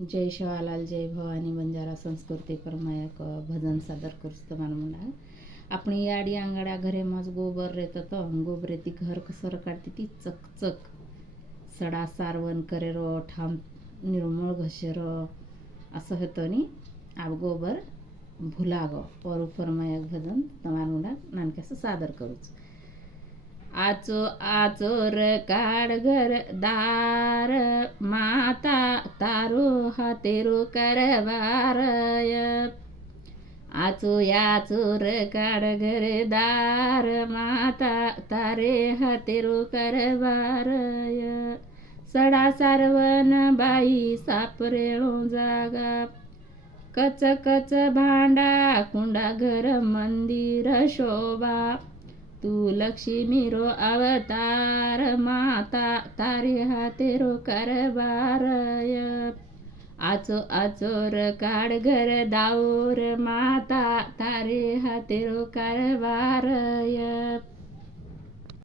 जय शिवालाल जय भवानी बंजारा संस्कृती परमायक भजन सादर करस तुम्हाला म्हणा आपणी याडी आंगड्या घरे मज गोबर रेत गोबरे ती घर कसर काढते ती चकचक सडा सारवण करे रो ठाम निर्मळ घसे रो असं होतं नी आप गोबर भुला गो पर परमायक भजन तुम्हाला म्हणा नानक्यास सादर करूच आचो आचोर काढ घर दार माता तारो हातेरो करवारय आचो याचोर काढ घर दार माता तारे हातेरो करवारय सडा सारवण बाई सापरेळो जागा कच कच भांडा कुंडा घर मंदिर शोभा तू लक्ष्मी रो अवतार माता तारे हातेरो करबारय आचो आचोर काढ घर दाऊर माता तारे हातेरो करबारय